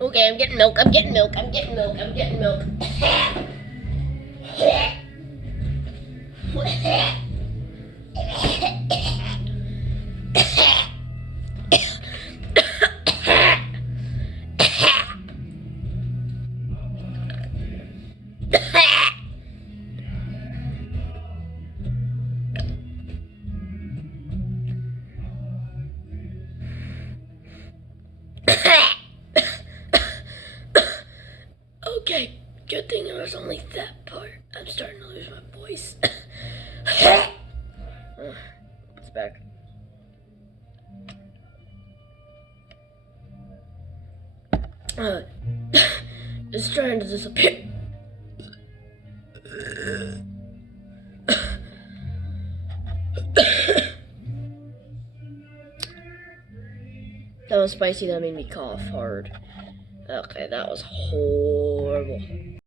Okay, I'm getting milk. I'm getting milk. I'm getting milk. I'm getting milk. Okay, good thing it was only that part. I'm starting to lose my voice. It's back. It's trying to disappear. That was spicy, that made me cough hard. Okay, that was horrible.